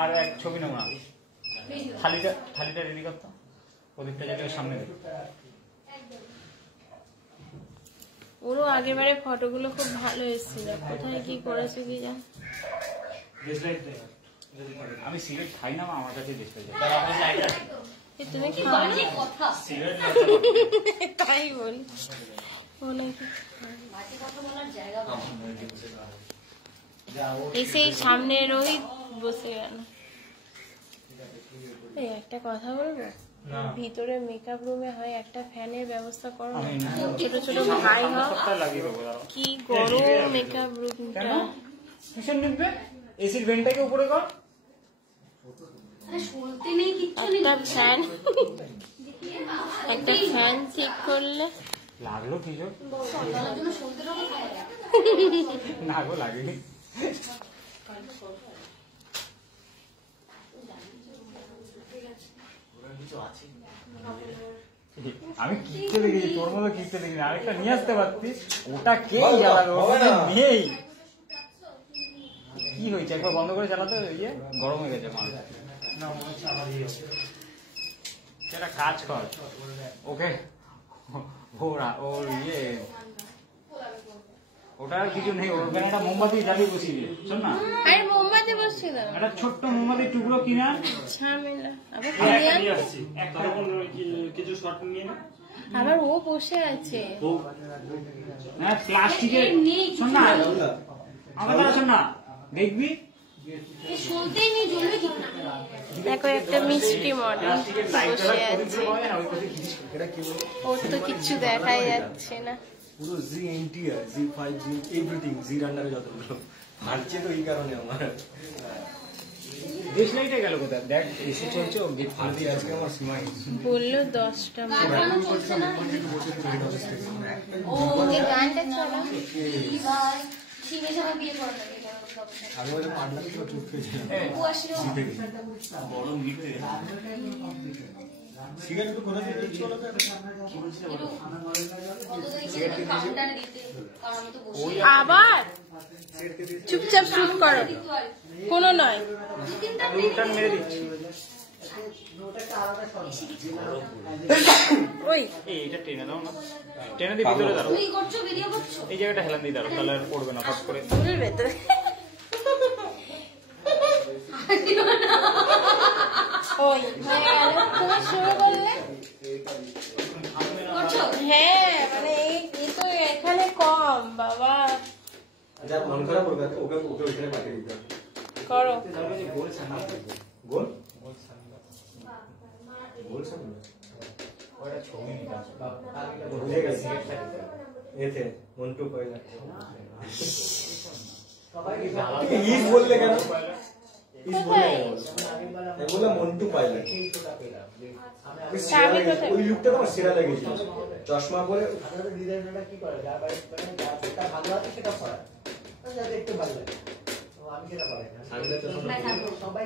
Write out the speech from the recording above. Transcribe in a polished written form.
আর এক ছবি নেব না, থালিটা রেডি করতো, প্রদীপটা যাতে সামনে দেবে। ওরও আগেবারে ফটোগুলো খুব ভালো এসেছিল, কোথায় কি করেছে কি জান। আমি সিগারেট খাই না, আমার কাছে দেখতে যাই। তুমি খাও তাই বল, ও নাকি এসেই সামনে রোহিত বসে গেল। এই একটা কথা বলবো, ভিতরে মেকআপ রুমে হয় একটা ফ্যানের ব্যবস্থা করো, ছোট ছোট ভাই হয়, কি গরম মেকআপ রুমটা। কিসের নিবে? এসির ভেন্টটাকে উপরে কর। একটা ফ্যান ঠিক করলে লাগলো কি না গো, লাগেনি। আমি কিনতে দেখেছি, তোর মতো কিনতে দেখিনি, আরেকটা নিয়ে আসতে পারতিস। ওটা কে নেই, কি হয়েছে? একবার বন্ধ করে চালাতে, ইয়ে গরম হয়ে গেছে মাল। সেটা কাজ কর, ওকে ওর ইয়ে ওটা আর কিছু নেই, ওখানে একটা মোমবাতি জ্বালিয়ে বসিয়ে দিয়ে, শোন না, আরে মোমবাতি বসছিল, একটা ছোট্ট মোমবাতির টুকরো কিনা ঝামেলা। কিছু শর্ট নিয়ে না, আবার ও বসে আছে প্লাস্টিকের। শোন না আমার, শোন না, দেখবি দেখো একটা মিষ্টি মডেল বসে আছে, ওর তো কিছু দেখাই যাচ্ছে না। পুরো জি এনটিআর জি5 জি এভরিথিং জির আন্ডারে যতগুলো ফাটছে, তো এই কারণে আমার দেশ লাইটে গেল কোথায়? দেখ এসে চলছে, ও গেট ফালতি আজকে আমার সীমাই বললো 10টা গানটা চলো। আমি ওটা পারলাম কি চুপ খেয়েছিলাম সিগারেট তো কোথা থেকে দিচ্ছি বলো তো? আবার চুপচাপ শুট করো, কোনো নয়। মেরে দিচ্ছি। ওই এইটা টেনে দাও না, টেনে দিয়ে ভিতরে দাঁড়াও, এই জায়গাটা হেলান দিয়ে দাঁড়াও, তাহলে আর পড়বে না ফট করে। বলবে তো ওই তুমি শুরু করলে। হ্যাঁ মানে এই তো এখানে কম বাবা, যা মন খারাপ করবে ওকে ওকে ওখানে পাঠিয়ে দিতে করো। গোল সামনে, গোল গোল সামনে ওটা ছবি নিতে বুঝে গেছি। এতে মন্টু পয়লা ইস বললে কেন? ইস বললে আমি বললাম মন্টু পয়লা। ওই লুকটা আমার সেরা লেগেছিল, চশমা পরে ডিজাইনটা কি করে, যা ভালো আছে সেটা পড়া, দেখতে ভালো লাগে। আমি সেটা পারি না, সবাই